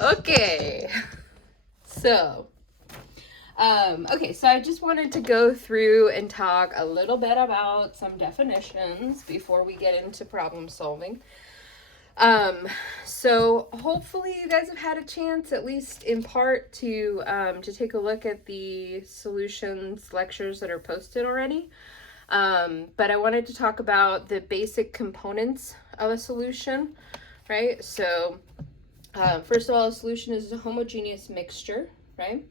Okay. So, so I just wanted to go through and talk a little bit about some definitions before we get into problem solving. So hopefully you guys have had a chance, at least in part, to take a look at the solutions lectures that are posted already. But I wanted to talk about the basic components of a solution, right? So, first of all, a solution is a homogeneous mixture, right?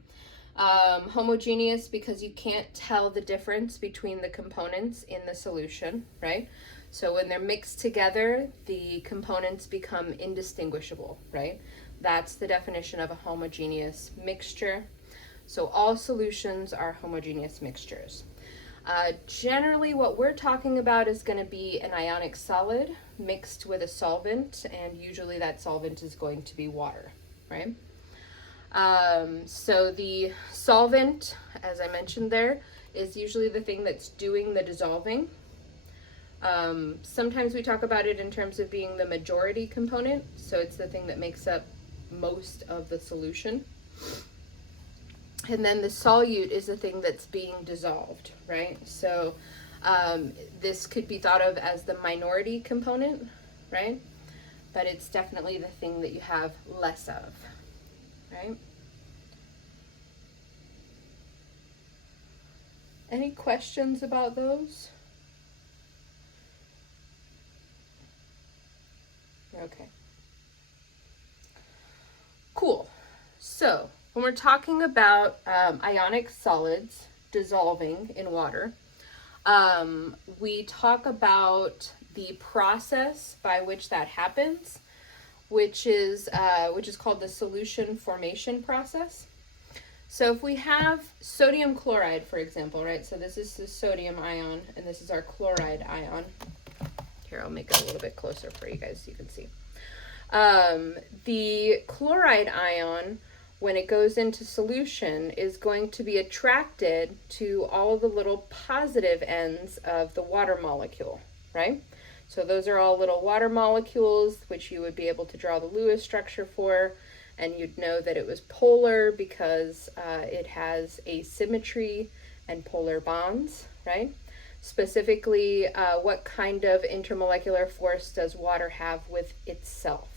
Homogeneous because you can't tell the difference between the components in the solution, right? So when they're mixed together, the components become indistinguishable, right? That's the definition of a homogeneous mixture. So all solutions are homogeneous mixtures. Generally, what we're talking about is going to be an ionic solid mixed with a solvent, and usually that solvent is going to be water, right? So the solvent, as I mentioned there, is usually the thing that's doing the dissolving. Sometimes we talk about it in terms of being the majority component, so it's the thing that makes up most of the solution. And then the solute is the thing that's being dissolved, right? So this could be thought of as the minority component, right? But it's definitely the thing that you have less of, right? Any questions about those? Okay. Cool. So when we're talking about ionic solids dissolving in water, we talk about the process by which that happens, which is called the solution formation process. So if we have sodium chloride, for example, right? So this is the sodium ion, and this is our chloride ion. Here, I'll make it a little bit closer for you guys so you can see. The chloride ion, when it goes into solution, is going to be attracted to all the little positive ends of the water molecule, right? So those are all little water molecules, which you would be able to draw the Lewis structure for, and you'd know that it was polar because it has asymmetry and polar bonds, right? Specifically, what kind of intermolecular force does water have with itself?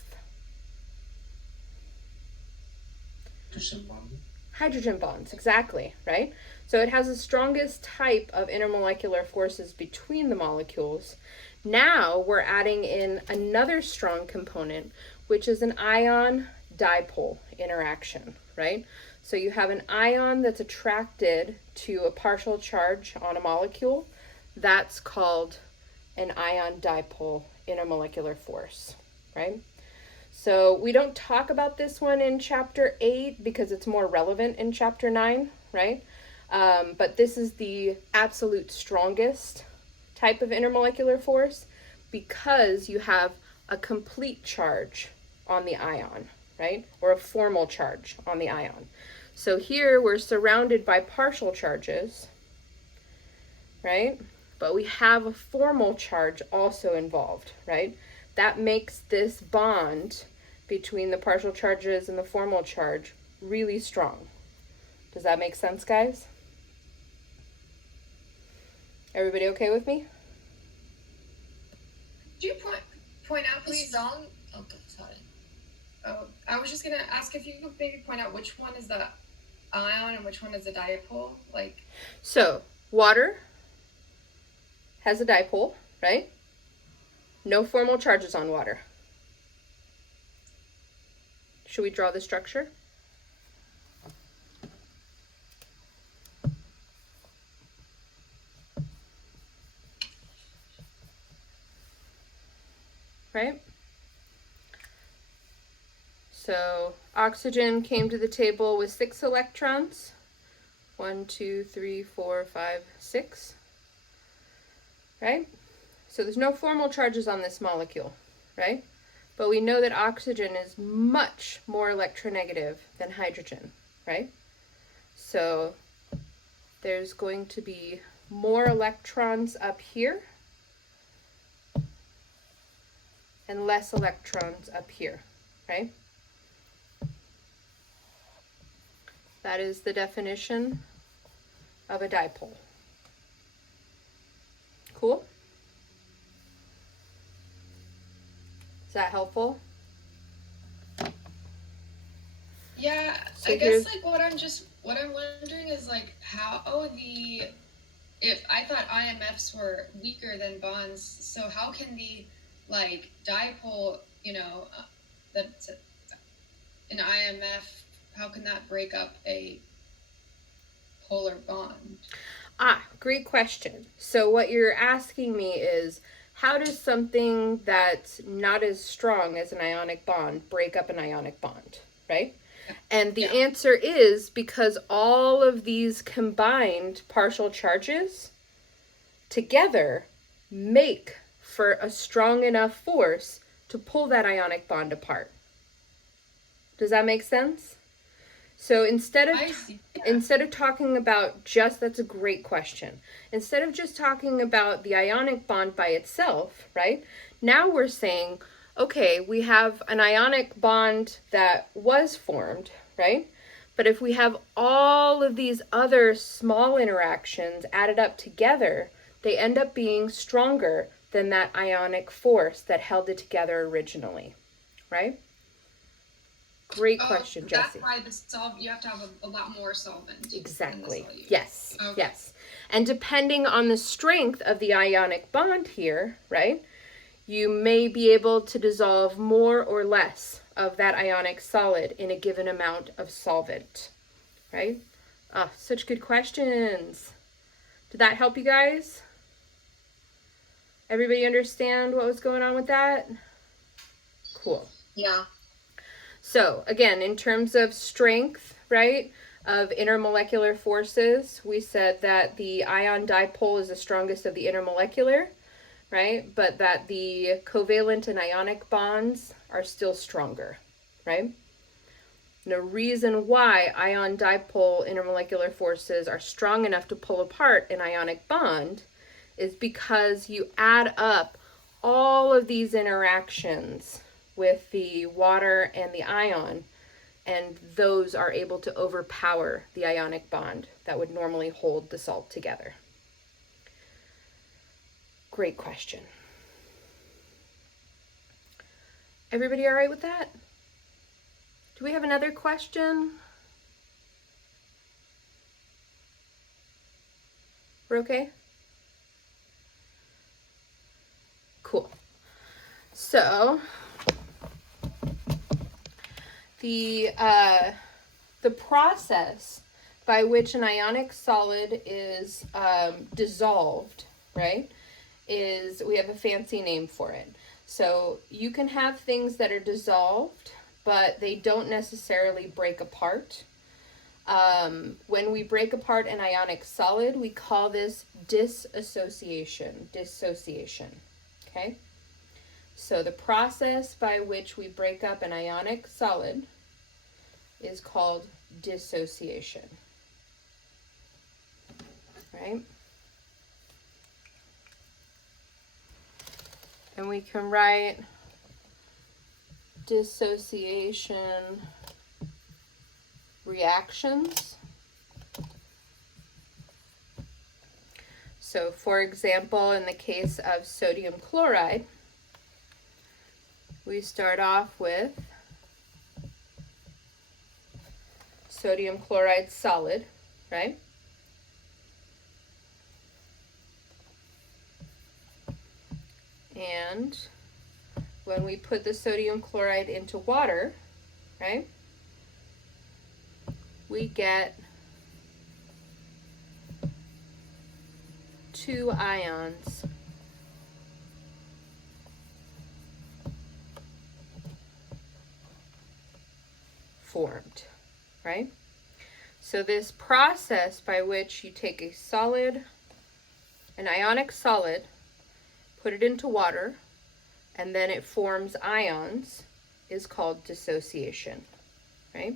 Hydrogen bonds, exactly, right? So it has the strongest type of intermolecular forces between the molecules. Now we're adding in another strong component, which is an ion dipole interaction, right? So you have an ion that's attracted to a partial charge on a molecule. That's called an ion dipole intermolecular force, right? So we don't talk about this one in chapter 8 because it's more relevant in chapter 9, right? But this is the absolute strongest type of intermolecular force because you have a complete charge on the ion, right? Or a formal charge on the ion. So here we're surrounded by partial charges, right? But we have a formal charge also involved, right? That makes this bond between the partial charges and the formal charge really strong. Does that make sense, guys? Everybody okay with me? Do you point out the strong? Oh, sorry. Oh, I was just gonna ask if you could maybe point out which one is the ion and which one is the dipole, like. So water has a dipole, right? No formal charges on water. Should we draw the structure? Right? So oxygen came to the table with 6 electrons. 1, 2, 3, 4, 5, 6. Right? So there's no formal charges on this molecule, right? But we know that oxygen is much more electronegative than hydrogen, right? So there's going to be more electrons up here and less electrons up here, right? That is the definition of a dipole. Cool? Is that helpful? Yeah, So I guess like what I'm wondering is like how if I thought IMFs were weaker than bonds, so how can the like dipole, that's an IMF, how can that break up a polar bond? Great question. So what you're asking me is, how does something that's not as strong as an ionic bond break up an ionic bond, right? And the answer is because all of these combined partial charges together make for a strong enough force to pull that ionic bond apart. Does that make sense? So instead of talking about that's a great question. Instead of just talking about the ionic bond by itself, right? Now we're saying, okay, we have an ionic bond that was formed, right? But if we have all of these other small interactions added up together, they end up being stronger than that ionic force that held it together originally, right? Great question, Jessie. That's why you have to have a lot more solvent. Exactly. Yes. Okay. Yes. And depending on the strength of the ionic bond here, right, you may be able to dissolve more or less of that ionic solid in a given amount of solvent, right? Such good questions. Did that help you guys? Everybody understand what was going on with that? Cool. Yeah. So again, in terms of strength, right, of intermolecular forces, we said that the ion dipole is the strongest of the intermolecular, right, but that the covalent and ionic bonds are still stronger, right? The reason why ion dipole intermolecular forces are strong enough to pull apart an ionic bond is because you add up all of these interactions with the water and the ion, and those are able to overpower the ionic bond that would normally hold the salt together. Great question. Everybody all right with that? Do we have another question? We're okay? Cool. So, the process by which an ionic solid is dissolved, right, is, we have a fancy name for it. So you can have things that are dissolved, but they don't necessarily break apart. When we break apart an ionic solid, we call this dissociation. Okay? So the process by which we break up an ionic solid is called dissociation. Right? And we can write dissociation reactions. So for example, in the case of sodium chloride, we start off with sodium chloride solid, right? And when we put the sodium chloride into water, right, we get 2 ions formed, right? So this process by which you take a solid, an ionic solid, put it into water, and then it forms ions is called dissociation, right?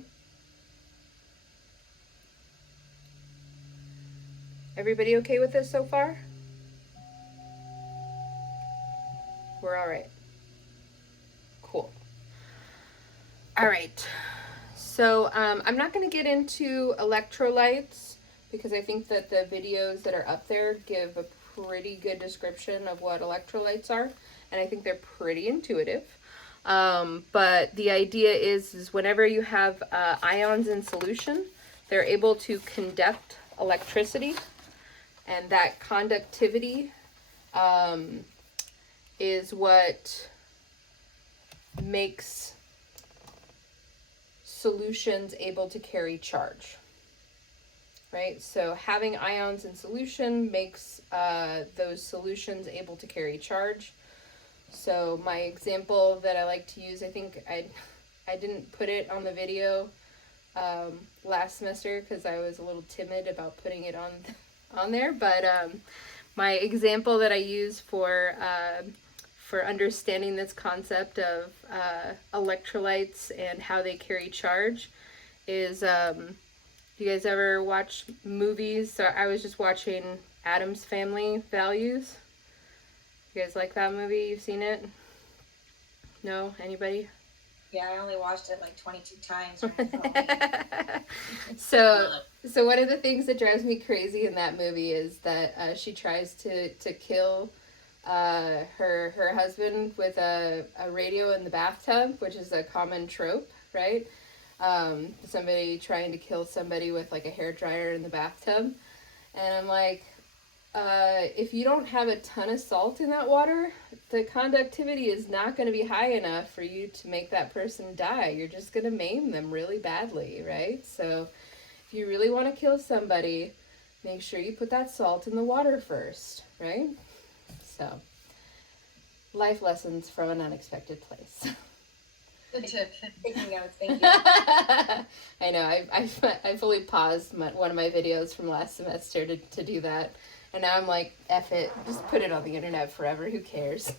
Everybody okay with this so far? We're all right. Cool. All right. So I'm not going to get into electrolytes because I think that the videos that are up there give a pretty good description of what electrolytes are, and I think they're pretty intuitive. But the idea is whenever you have ions in solution, they're able to conduct electricity, and that conductivity is what makes solutions able to carry charge, right? So having ions in solution makes those solutions able to carry charge. So my example that I like to use, I think I didn't put it on the video last semester because I was a little timid about putting it on there, but my example that I use for understanding this concept of electrolytes and how they carry charge is, you guys ever watch movies? So I was just watching Addams Family Values. You guys like that movie? You've seen it? No? Anybody? Yeah, I only watched it like 22 times. So one of the things that drives me crazy in that movie is that she tries to kill her husband with a radio in the bathtub, which is a common trope, right? Somebody trying to kill somebody with like a hairdryer in the bathtub. And I'm like, if you don't have a ton of salt in that water, the conductivity is not going to be high enough for you to make that person die. You're just going to maim them really badly, right? So if you really want to kill somebody, make sure you put that salt in the water first, right? So, life lessons from an unexpected place. Good tip. Taking notes, thank you. I know, I fully paused one of my videos from last semester to do that. And now I'm like, F it, just put it on the internet forever, who cares?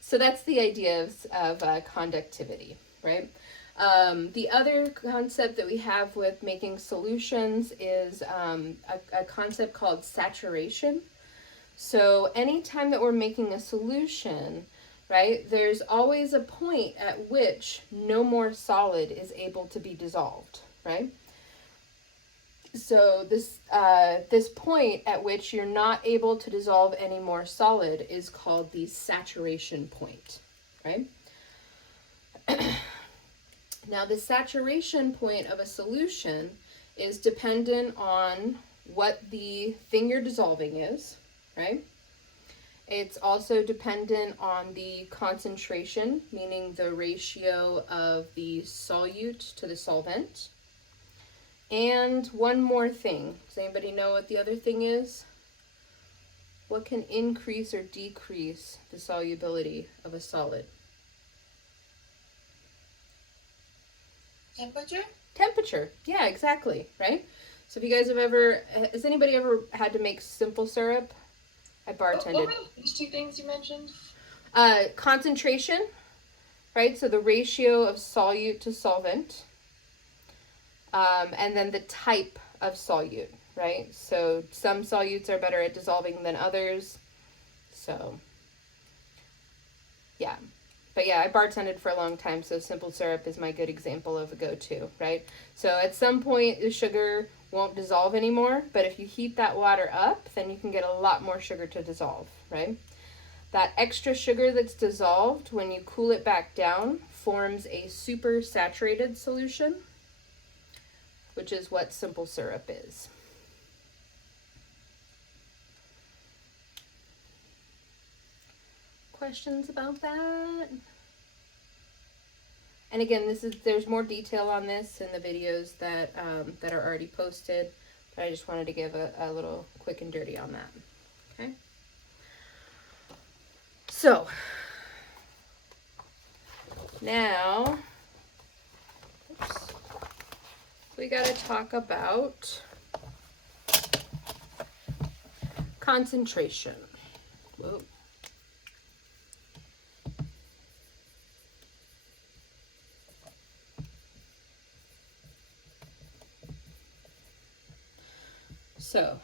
So that's the idea of conductivity, right? The other concept that we have with making solutions is a concept called saturation. So anytime that we're making a solution, right, there's always a point at which no more solid is able to be dissolved, right? So this point at which you're not able to dissolve any more solid is called the saturation point, right? Now, the saturation point of a solution is dependent on what the thing you're dissolving is, right? It's also dependent on the concentration, meaning the ratio of the solute to the solvent. And one more thing. Does anybody know what the other thing is? What can increase or decrease the solubility of a solid? Temperature? Temperature. Yeah, exactly, right? So if you guys has anybody ever had to make simple syrup? I bartended. What were these two things you mentioned? Concentration, right? So the ratio of solute to solvent. And then the type of solute, right? So some solutes are better at dissolving than others. So, yeah. But yeah, I bartended for a long time, so simple syrup is my good example of a go-to, right? So at some point, the sugar won't dissolve anymore, but if you heat that water up, then you can get a lot more sugar to dissolve, right? That extra sugar that's dissolved, when you cool it back down, forms a super saturated solution, which is what simple syrup is. Questions about that? And again, there's more detail on this in the videos that are already posted, but I just wanted to give a little quick and dirty on that. Okay. So now, we got to talk about concentration. Whoa. So,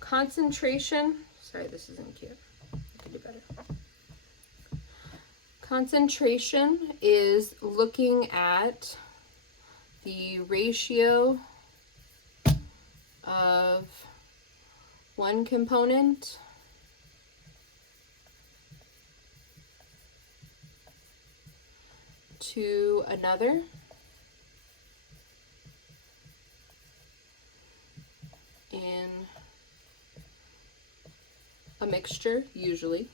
concentration, sorry, this isn't cute. I can do better. Concentration is looking at the ratio of one component to another in a mixture, usually.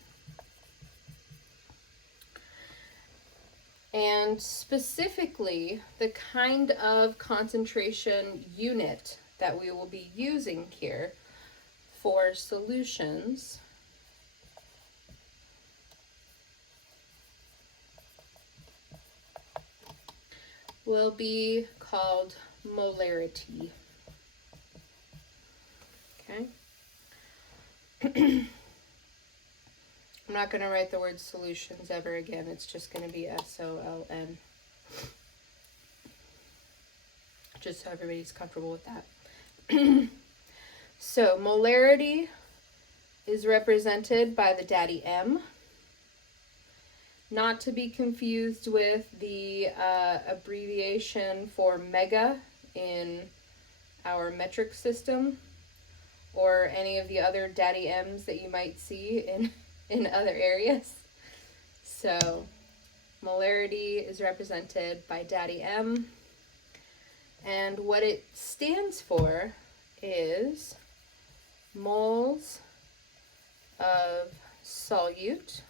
And specifically, the kind of concentration unit that we will be using here for solutions will be called molarity. Okay? I'm not going to write the word solutions ever again. It's just going to be SOLN. Just so everybody's comfortable with that. So, molarity is represented by the daddy M. Not to be confused with the abbreviation for mega in our metric system, or any of the other daddy M's that you might see in other areas. So, molarity is represented by daddy M, and what it stands for is moles of solute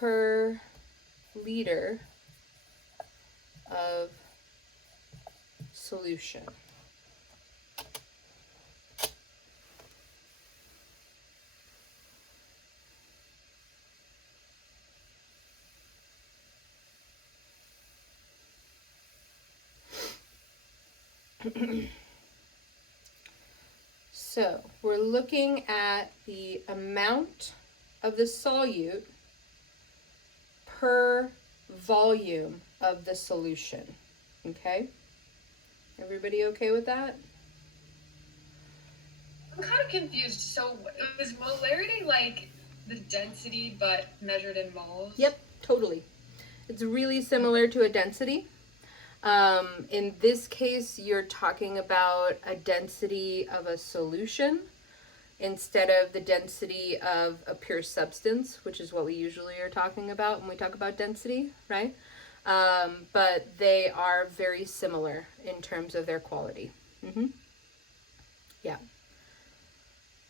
per liter of solution. So we're looking at the amount of the solute per volume of the solution. Okay? Everybody okay with that? I'm kind of confused. So is molarity like the density but measured in moles? Yep, totally. It's really similar to a density. In this case, you're talking about a density of a solution instead of the density of a pure substance, which is what we usually are talking about when we talk about density, right? But they are very similar in terms of their quality. Yeah.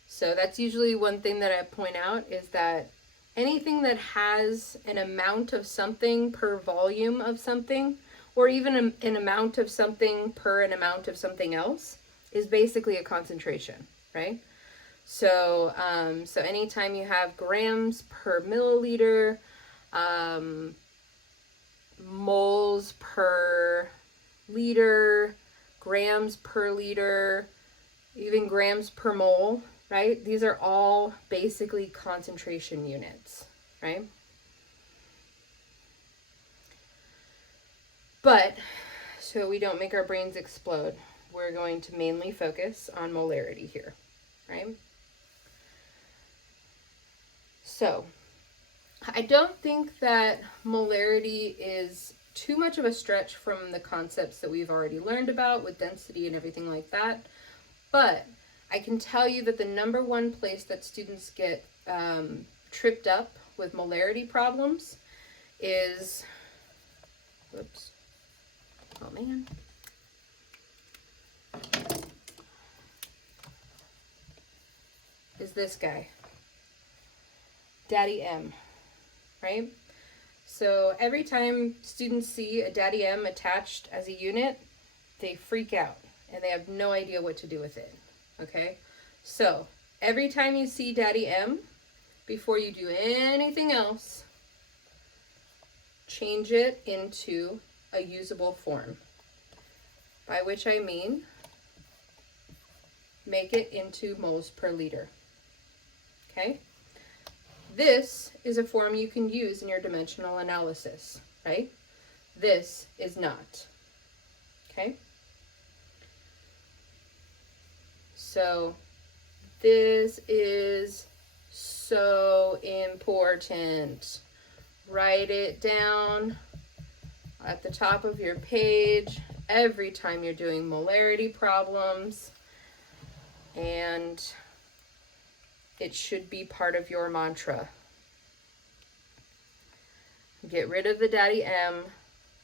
So that's usually one thing that I point out, is that anything that has an amount of something per volume of something, or even an amount of something per an amount of something else, is basically a concentration, right? So, so anytime you have grams per milliliter, moles per liter, grams per liter, even grams per mole, right? These are all basically concentration units, right? But, so we don't make our brains explode, we're going to mainly focus on molarity here, right? So, I don't think that molarity is too much of a stretch from the concepts that we've already learned about with density and everything like that, but I can tell you that the number one place that students get tripped up with molarity problems is, whoops, oh man, is this guy, Daddy M, right? So every time students see a Daddy M attached as a unit, they freak out and they have no idea what to do with it, okay? So every time you see Daddy M, before you do anything else, change it into a usable form, by which I mean make it into moles per liter, okay? This is a form you can use in your dimensional analysis, right? This is not, okay? So this is so important, Write it down at the top of your page every time you're doing molarity problems, and it should be part of your mantra. Get rid of the daddy M,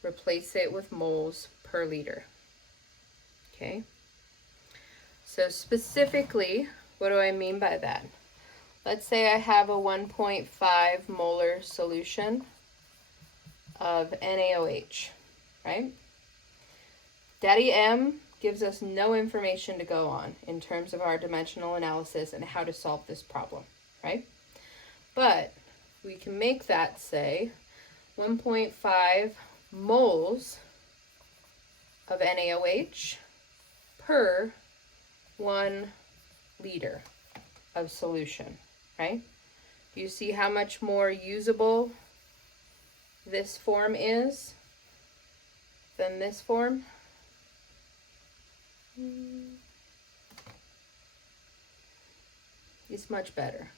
replace it with moles per liter. Okay? So specifically, what do I mean by that? Let's say I have a 1.5 molar solution of NaOH, right? Daddy M gives us no information to go on in terms of our dimensional analysis and how to solve this problem, right? But we can make that, say, 1.5 moles of NaOH per 1 liter of solution, right? Do you see how much more usable this form is than this form? It's much better.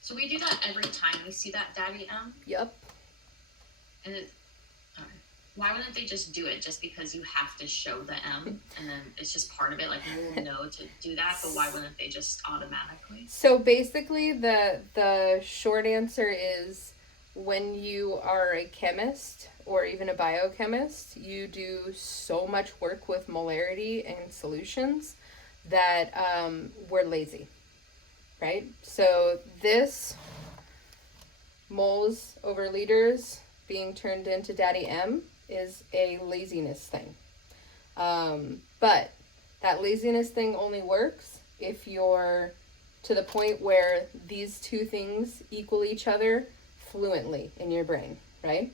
So we do that every time we see that daddy M? Yep. And why wouldn't they just do it just because you have to show the M and then it's just part of it, like we'll know to do that, but why wouldn't they just automatically? So basically the short answer is when you are a chemist or even a biochemist, you do so much work with molarity and solutions that we're lazy, right? So this moles over liters being turned into daddy M is a laziness thing. But that laziness thing only works if you're to the point where these two things equal each other fluently in your brain, right?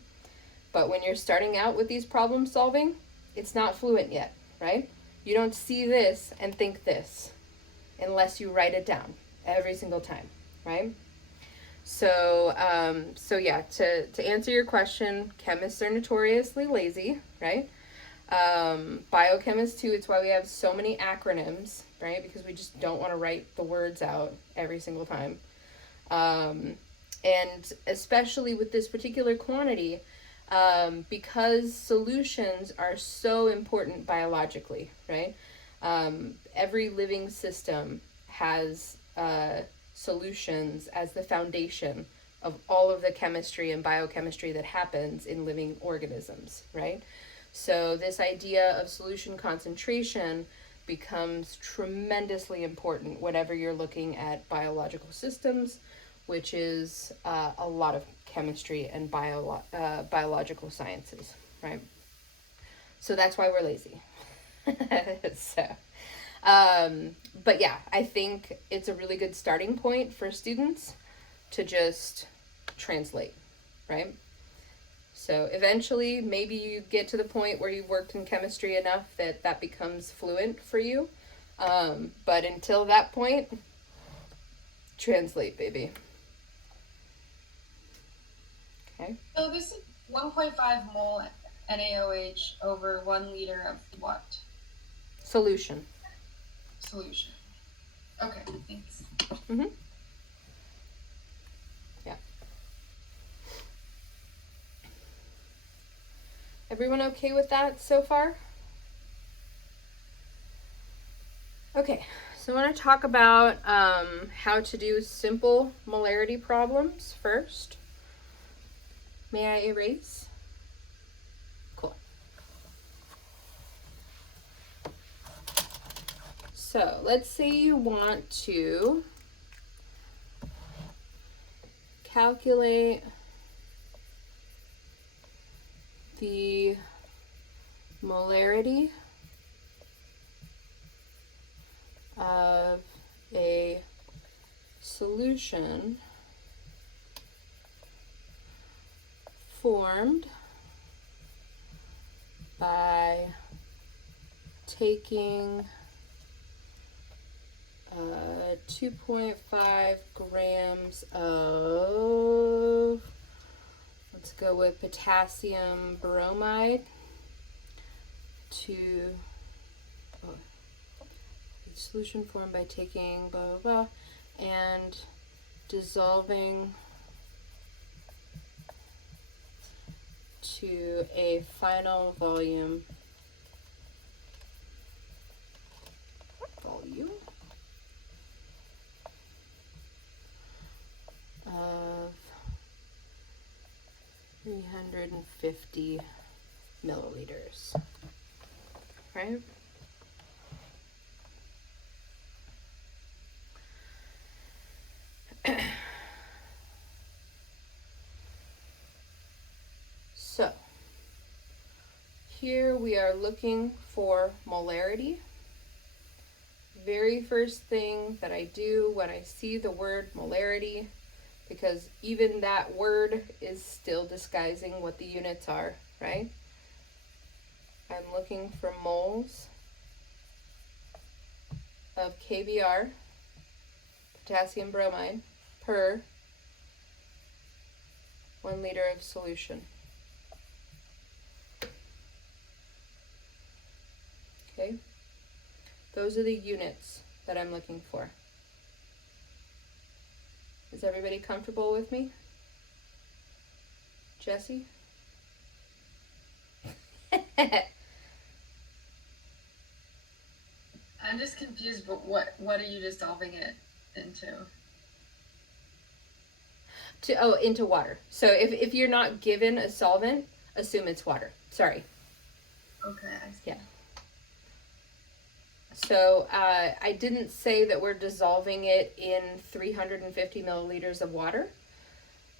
But when you're starting out with these problem solving, it's not fluent yet, right? You don't see this and think this unless you write it down every single time, right? So yeah, to answer your question, chemists are notoriously lazy, right? Biochemists too, it's why we have so many acronyms, right? Because we just don't want to write the words out every single time. And especially with this particular quantity, because solutions are so important biologically, right? Every living system has solutions as the foundation of all of the chemistry and biochemistry that happens in living organisms, right? So this idea of solution concentration becomes tremendously important whenever you're looking at biological systems, which is a lot of chemistry and biological sciences, right? So that's why we're lazy. But yeah, I think it's a really good starting point for students to just translate, right? So eventually, maybe you get to the point where you've worked in chemistry enough that that becomes fluent for you. But until that point, translate, baby. Okay. So this is 1.5 mole NaOH over 1 liter of what? Solution. Solution. Okay, thanks. Mm-hmm. Yeah. Everyone okay with that so far? Okay, so I want to talk about how to do simple molarity problems first. May I erase? Cool. So let's say you want to calculate the molarity of a solution formed by taking 2.5 grams of, let's go with potassium bromide to solution formed by taking blah blah blah and dissolving to a final volume of 350 milliliters, right? So here we are looking for molarity. Very first thing that I do when I see the word molarity, because even that word is still disguising what the units are, right? I'm looking for moles of KBr, potassium bromide, per 1 liter of solution. Okay, those are the units that I'm looking for. Is everybody comfortable with me? Jesse? I'm just confused, but what are you dissolving it into? Into water. So if you're not given a solvent, assume it's water. Sorry. Okay, I see. Yeah. So I didn't say that we're dissolving it in 350 milliliters of water.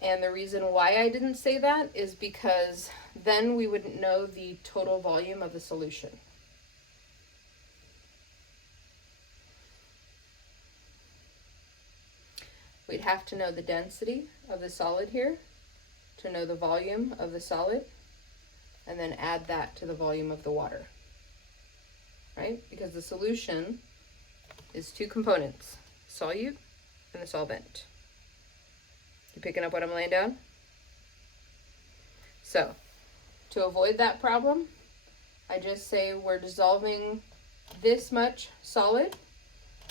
And the reason why I didn't say that is because then we wouldn't know the total volume of the solution. We'd have to know the density of the solid here to know the volume of the solid, and then add that to the volume of the water, right? Because the solution is two components, solute and the solvent. You picking up what I'm laying down? So, to avoid that problem, I just say we're dissolving this much solid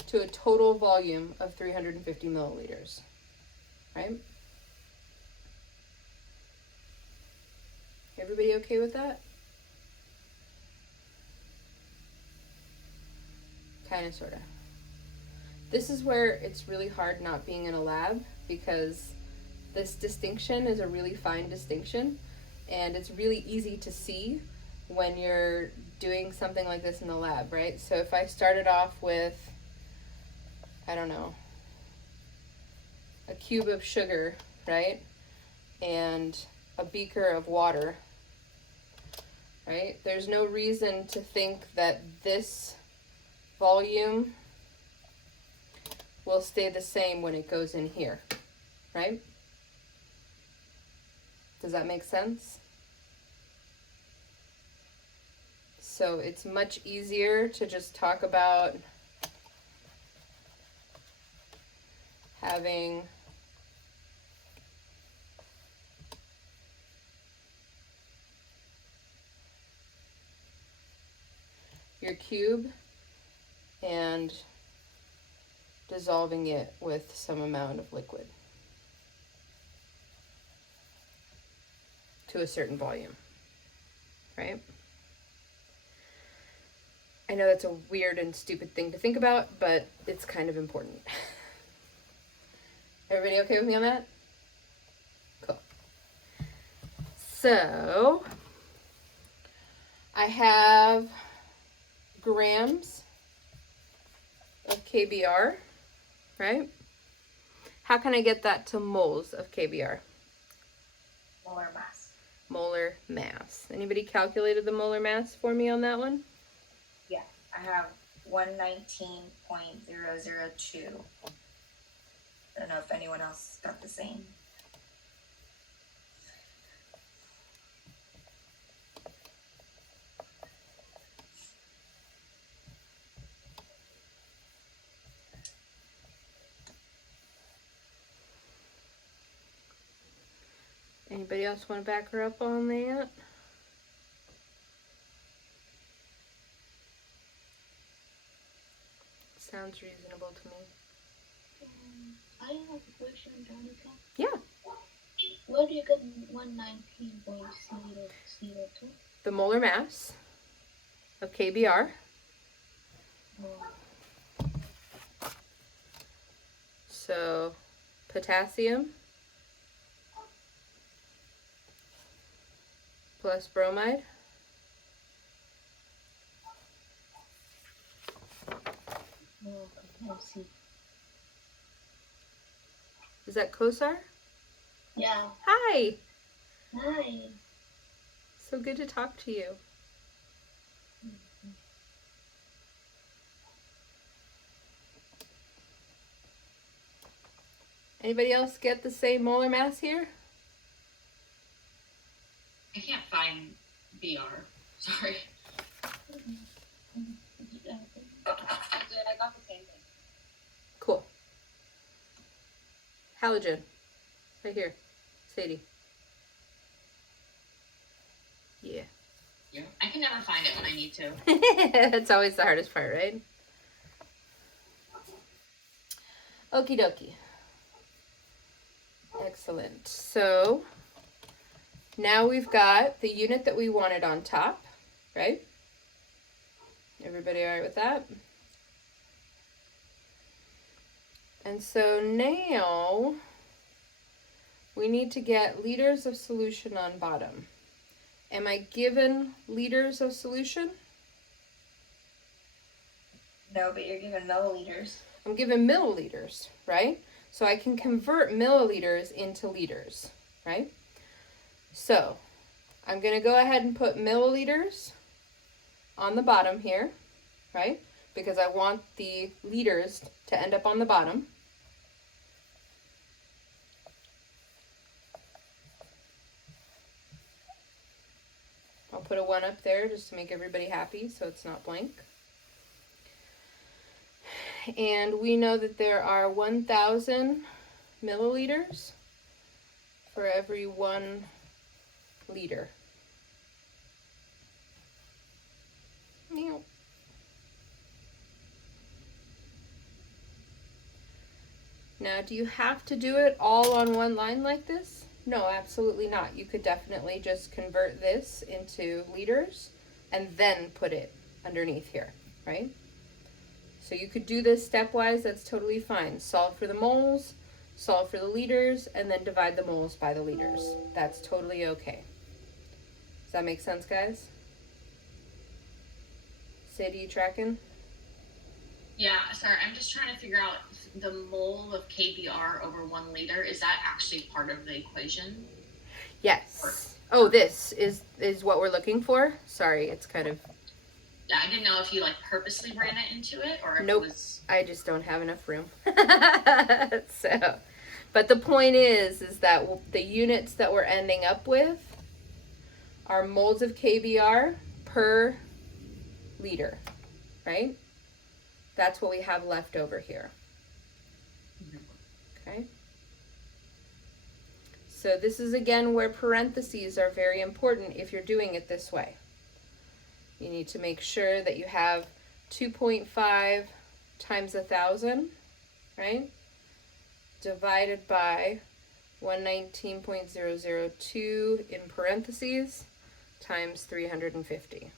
to a total volume of 350 milliliters, right? Everybody okay with that? Kind of, sort of. This is where it's really hard not being in a lab, because this distinction is a really fine distinction, and it's really easy to see when you're doing something like this in the lab, right? So if I started off with, I don't know, a cube of sugar, right? And a beaker of water, right? There's no reason to think that this volume will stay the same when it goes in here, right? Does that make sense? So it's much easier to just talk about having your cube and dissolving it with some amount of liquid to a certain volume, right? I know that's a weird and stupid thing to think about, but it's kind of important. Everybody okay with me on that? Cool. So, I have grams of KBr, right? How can I get that to moles of KBr? Molar mass. Molar mass. Anybody calculated the molar mass for me on that one? Yeah, I have 119.002. I don't know if anyone else got the same. Anybody else want to back her up on that? Sounds reasonable to me. I have a question, Danica. Yeah. Where do you get 119.002? The molar mass of KBr. Oh, So potassium plus bromide okay, I see. is that Kosar? Yeah. Hi. Hi. So good to talk to you. Anybody else get the same molar mass here? I can't find BR. Sorry. I got the same thing. Cool. Halogen. Right here. Sadie. Yeah. Yeah. I can never find it when I need to. That's always the hardest part, right? Okie dokie. Excellent. So now we've got the unit that we wanted on top, right? Everybody all right with that? And so now we need to get liters of solution on bottom. Am I given liters of solution? No, but you're given milliliters. I'm given milliliters, right? So I can convert milliliters into liters, right? So I'm going to go ahead and put milliliters on the bottom here, right? Because I want the liters to end up on the bottom. I'll put a 1 up there just to make everybody happy so it's not blank. And we know that there are 1,000 milliliters for every 1 liter. Meow. Now, do you have to do it all on one line like this? No, absolutely not. You could definitely just convert this into liters and then put it underneath here, right? So you could do this stepwise, that's totally fine. Solve for the moles, solve for the liters, and then divide the moles by the liters. That's totally okay. Does that make sense, guys? Sadie, you tracking? Yeah, sorry, I'm just trying to figure out the mole of KBr over 1 liter. Is that actually part of the equation? Yes. Oh, this is what we're looking for? Sorry, it's kind of... Yeah, I didn't know if you like purposely ran it into it or if Nope. it was... I just don't have enough room. So, but the point is that the units that we're ending up with are moles of KBr per liter, right? That's what we have left over here. Okay. So this is again where parentheses are very important if you're doing it this way. You need to make sure that you have 2.5 times 1,000, right? Divided by 119.002 in parentheses times 350.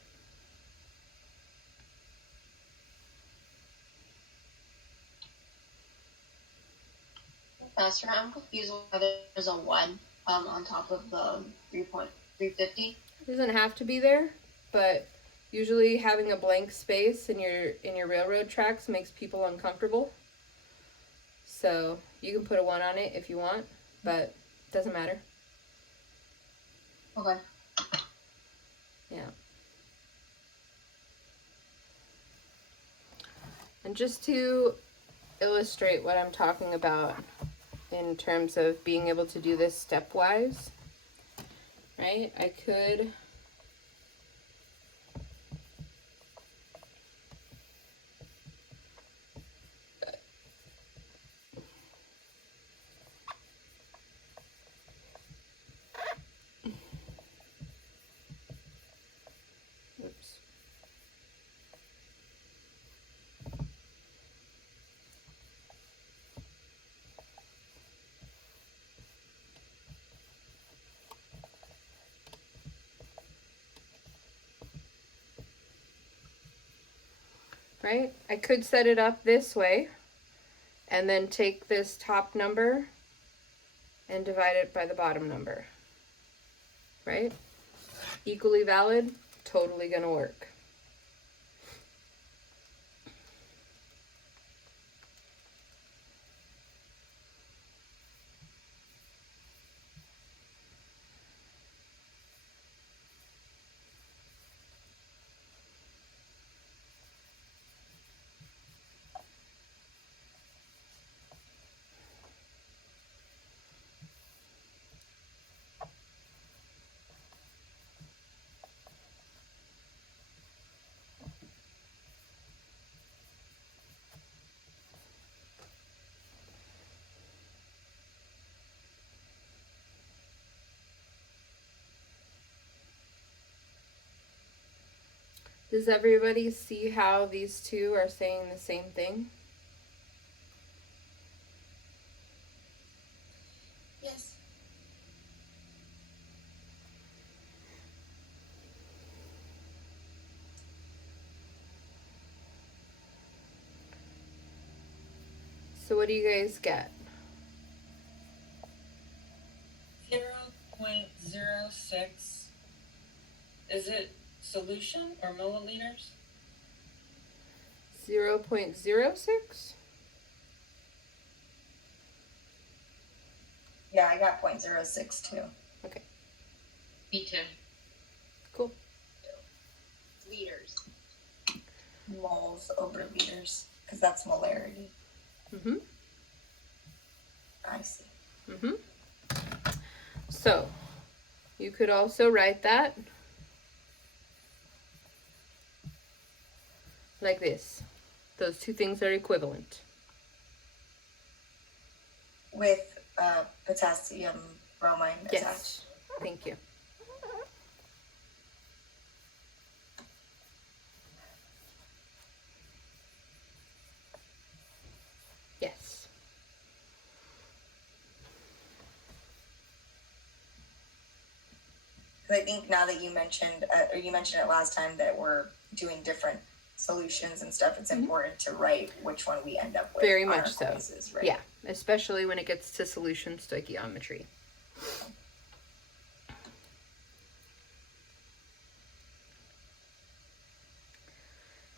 Pastor, I'm confused whether there's a 1 on top of the 3.350. It doesn't have to be there, but usually having a blank space in your railroad tracks makes people uncomfortable. So you can put a 1 on it if you want, but it doesn't matter. Okay. Yeah. And just to illustrate what I'm talking about in terms of being able to do this stepwise, right? I could oops. right? I could set it up this way and then take this top number and divide it by the bottom number, right? Equally valid, totally gonna work. Does everybody see how these two are saying the same thing? Yes. So what do you guys get? 0.06. Is it solution or milliliters? 0.06? Yeah, I got 0.06 too. Okay, Me too. cool. Liters. Moles over liters, because that's molarity. Mm-hmm. I see. Mm-hmm. So, you could also write that like this. Those two things are equivalent. With potassium bromine attached. Yes. Thank you. Yes. I think now that you mentioned, or you mentioned it last time, that we're doing different solutions and stuff, it's important to write which one we end up with. Very on much our so. quizzes, right? Yeah, especially when it gets to solution stoichiometry.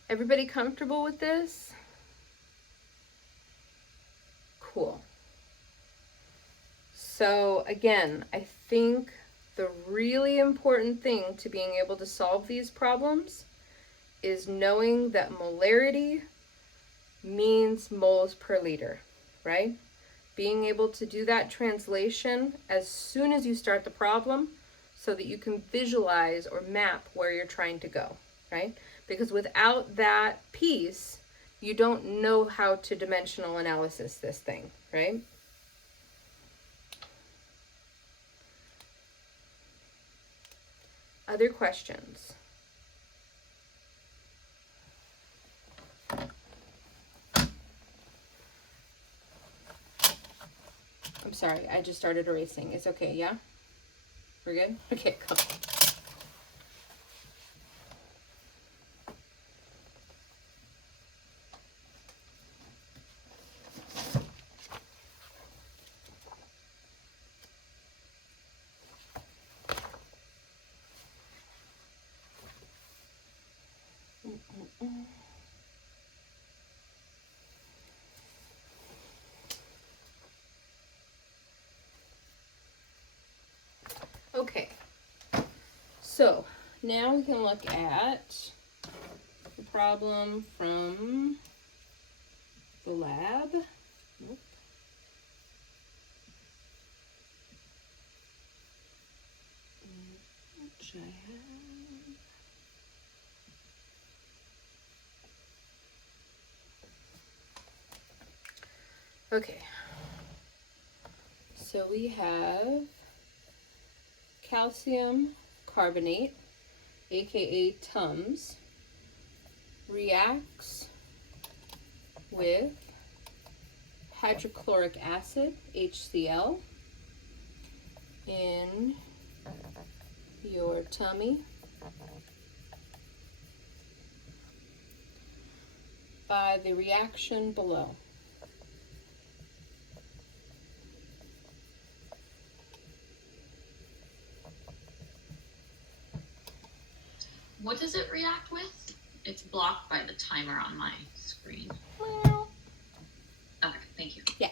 Everybody comfortable with this? Cool. So again, I think the really important thing to being able to solve these problems is knowing that molarity means moles per liter, right? Being able to do that translation as soon as you start the problem so that you can visualize or map where you're trying to go, right? Because without that piece, you don't know how to dimensional analysis this thing, right? Other questions? I'm sorry, I just started erasing. It's okay, yeah? We're good? Okay, cool. Okay, so now we can look at the problem from the lab. Nope. Which I have. Okay, so we have calcium carbonate, aka Tums, reacts with hydrochloric acid, HCl, in your tummy. by the reaction below. What does it react with? It's blocked by the timer on my screen. Okay, thank you. Yeah.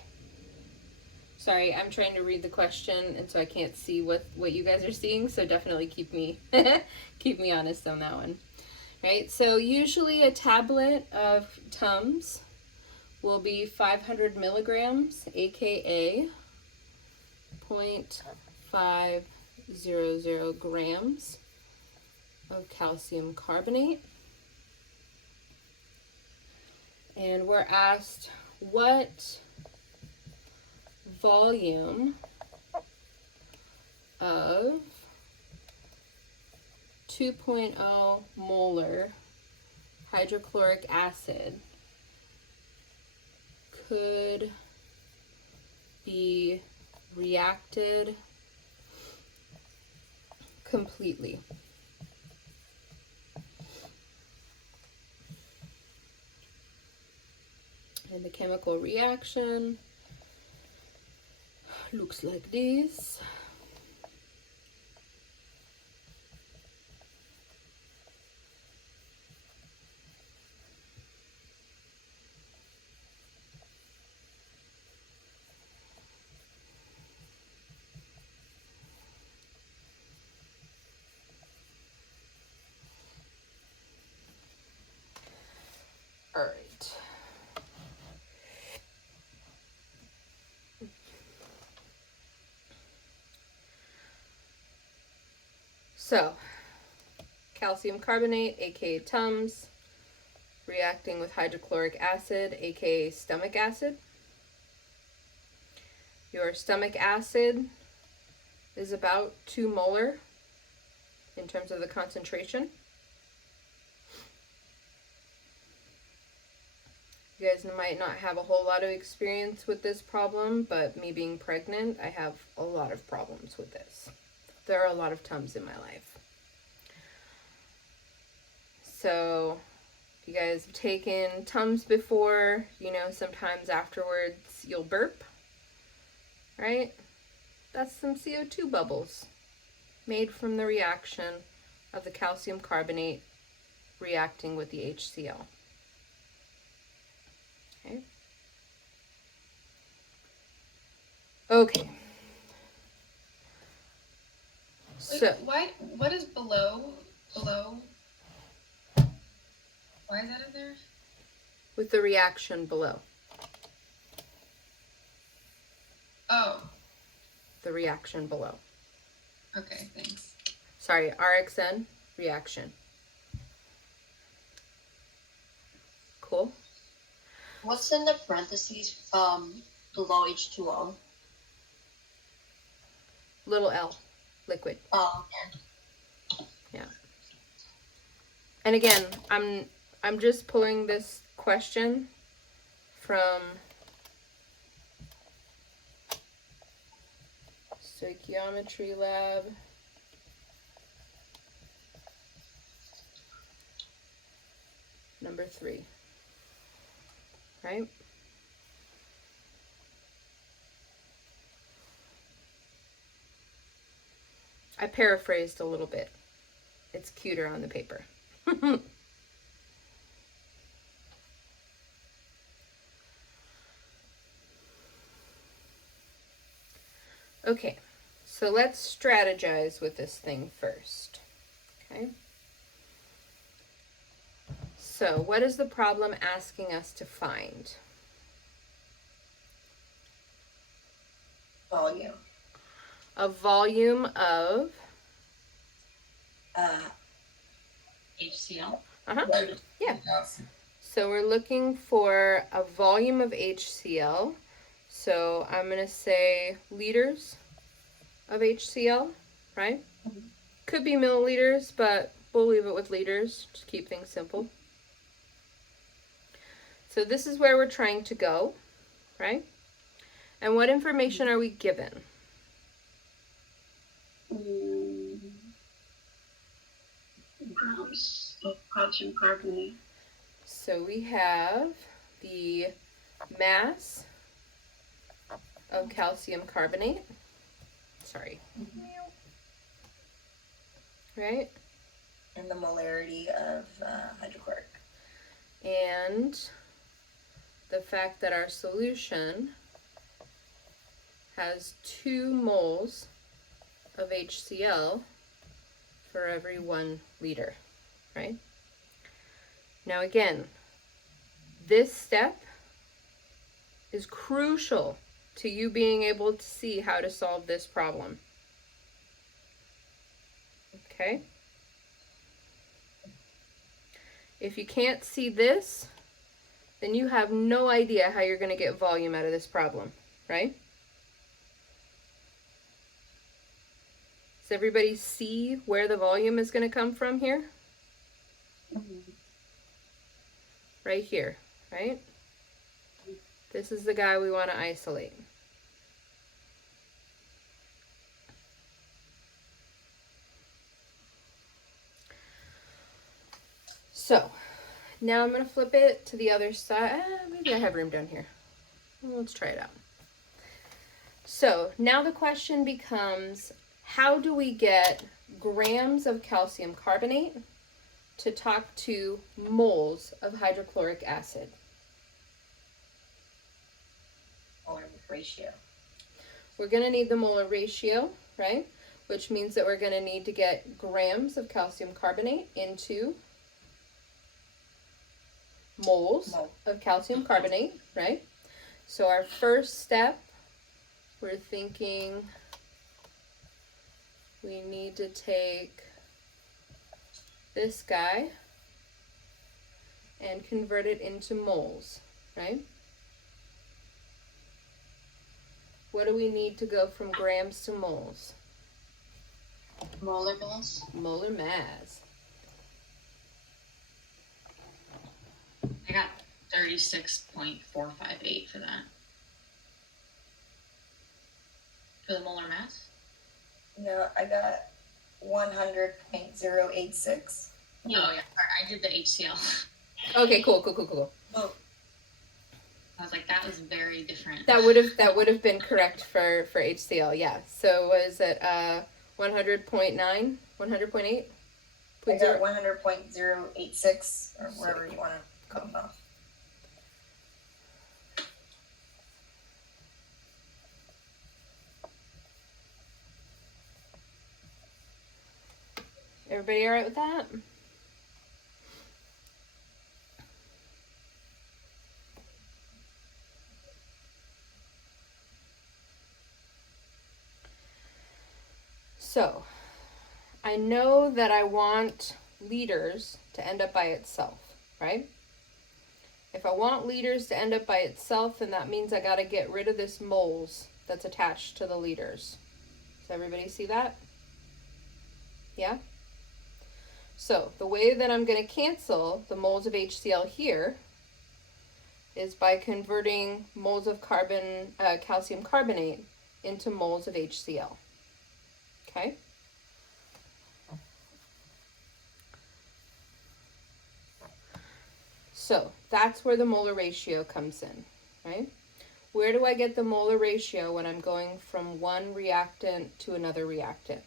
Sorry, I'm trying to read the question, and so I can't see what you guys are seeing, so definitely keep me keep me honest on that one. Right? So usually a tablet of Tums will be 500 milligrams, aka 0.500 grams of calcium carbonate. And we're asked what volume of 2.0 molar hydrochloric acid could be reacted completely. And the chemical reaction looks like this. All right. So, calcium carbonate, aka Tums, reacting with hydrochloric acid, aka stomach acid. Your stomach acid is about 2 molar in terms of the concentration. You guys might not have a whole lot of experience with this problem, but me being pregnant, I have a lot of problems with this. There are a lot of Tums in my life. So, if you guys have taken Tums before, you know, sometimes afterwards you'll burp, right? That's some CO2 bubbles made from the reaction of the calcium carbonate reacting with the HCl. Okay. Okay. So, what is below? Why is that in there? with the reaction below. Oh, The reaction below. okay, thanks. Sorry, RXN, reaction. Cool. What's in the parentheses below H2O? Little L, liquid. Oh, Yeah. And again, I'm just pulling this question from Stoichiometry Lab. Number 3. Right? I paraphrased a little bit. It's cuter on the paper. Okay, so let's strategize with this thing first. Okay? So, what is the problem asking us to find? Volume. A volume of... HCl. Yeah. So we're looking for a volume of HCl. So I'm going to say liters of HCl, right? Could be milliliters, but we'll leave it with liters to keep things simple. So this is where we're trying to go, right? And what information are we given? grams of calcium carbonate. So we have the mass of calcium carbonate. Sorry. Right? And the molarity of hydrochloric. And the fact that our solution has 2 moles of HCl for every 1 liter, right? Now again, this step is crucial to you being able to see how to solve this problem. Okay? If you can't see this, then you have no idea how you're going to get volume out of this problem, right? Does everybody see where the volume is going to come from here? Right here, right? This is the guy we want to isolate. So, now I'm going to flip it to the other side. Maybe I have room down here. Well, let's try it out. So, now the question becomes, how do we get grams of calcium carbonate to talk to moles of hydrochloric acid? Molar ratio. We're going to need the molar ratio, right? Which means that we're going to need to get grams of calcium carbonate into moles of calcium carbonate, right? So our first step, we're thinking we need to take this guy and convert it into moles, right? What do we need to go from grams to moles? Molar mass. Molar mass. I got 36.458 for that. For the molar mass? No, I got 100.086. Oh yeah, sorry, I did the HCl. Okay, cool. Oh, I was like, that was very different. That would have been correct for HCl, yeah. So was it 100.9, 100.8? I got 100.086 or wherever you want to come off. Everybody all right with that? So, I know that I want liters to end up by itself, right? If I want liters to end up by itself, then that means I got to get rid of this moles that's attached to the liters. Does everybody see that? Yeah? So, the way that I'm going to cancel the moles of HCl here is by converting moles of calcium carbonate into moles of HCl. Okay? So, that's where the molar ratio comes in, right? Where do I get the molar ratio when I'm going from one reactant to another reactant?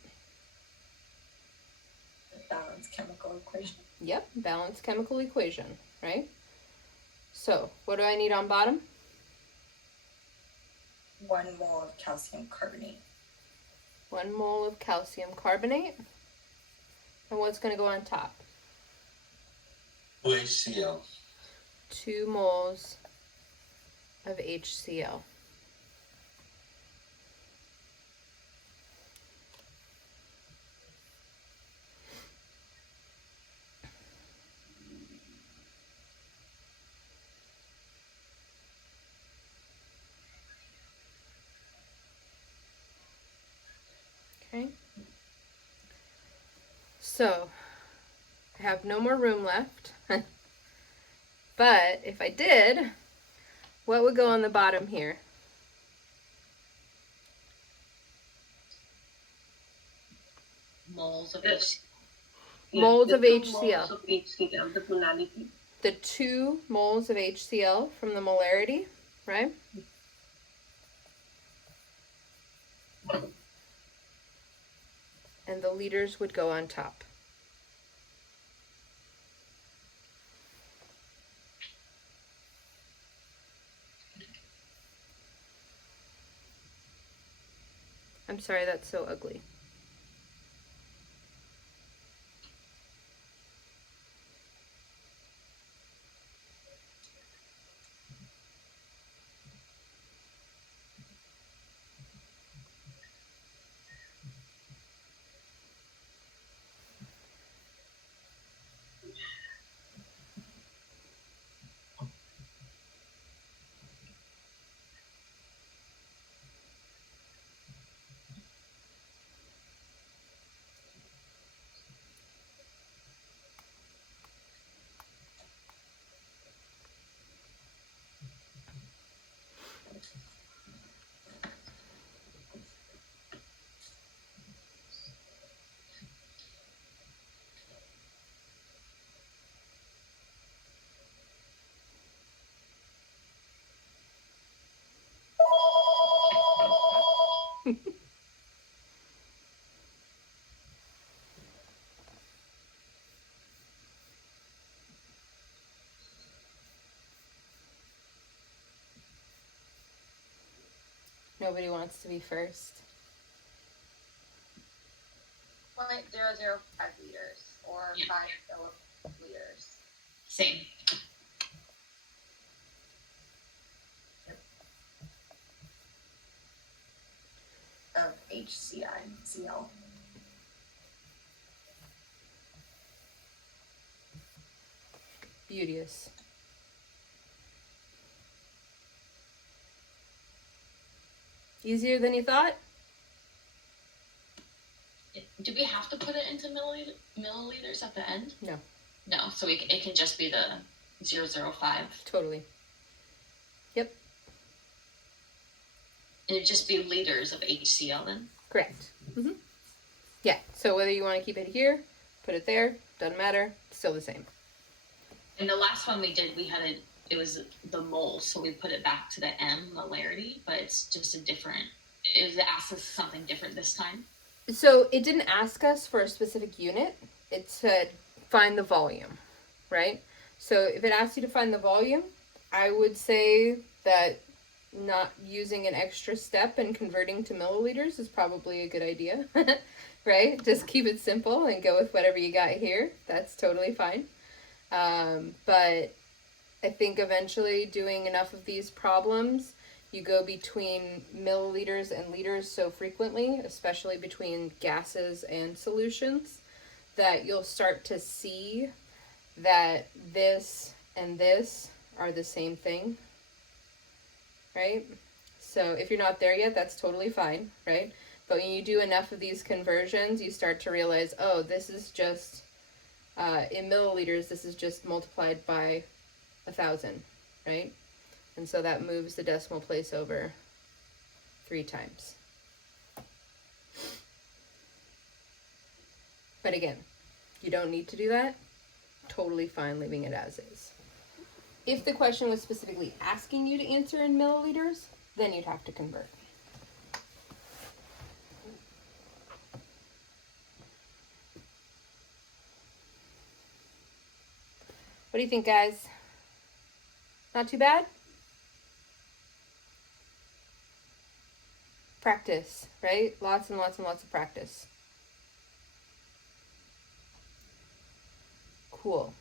Balanced chemical equation. Yep, balanced chemical equation, right? So, what do I need on bottom? 1 mole of calcium carbonate. 1 mole of calcium carbonate. And what's going to go on top? HCl. 2 moles of HCl. Okay. So, I have no more room left. But if I did, what would go on the bottom here? Moles of HCl. Moles of the 2 HCl. moles of HCl, the polarity. the 2 moles of HCl from the molarity, right? And the liters would go on top. I'm sorry, that's so ugly. Nobody wants to be first. 0.005 liters or Yeah. 5 milliliters. Same. Of HCl. Beauteous. Easier than you thought? Do we have to put it into milliliters at the end? No. No, so it can just be the 0.005. Totally. Yep. And it'd just be liters of HCl then? Correct. Mm-hmm. Yeah, so whether you want to keep it here, put it there, doesn't matter, still the same. And the last one we did, it was the mole, so we put it back to the M molarity, but it's just it asked us something different this time. So it didn't ask us for a specific unit. It said find the volume, right? So if it asks you to find the volume, I would say that not using an extra step and converting to milliliters is probably a good idea, right? Just keep it simple and go with whatever you got here. That's totally fine. But I think eventually doing enough of these problems, you go between milliliters and liters so frequently, especially between gases and solutions, that you'll start to see that this and this are the same thing, right? So if you're not there yet, that's totally fine, right? But when you do enough of these conversions, you start to realize, oh, this is just, in milliliters, this is just multiplied by 1,000, right? And so that moves the decimal place over 3 times. But again, you don't need to do that. Totally fine leaving it as is. If the question was specifically asking you to answer in milliliters, then you'd have to convert. What do you think, guys? Not too bad? Practice, right? Lots and lots and lots of practice. Cool.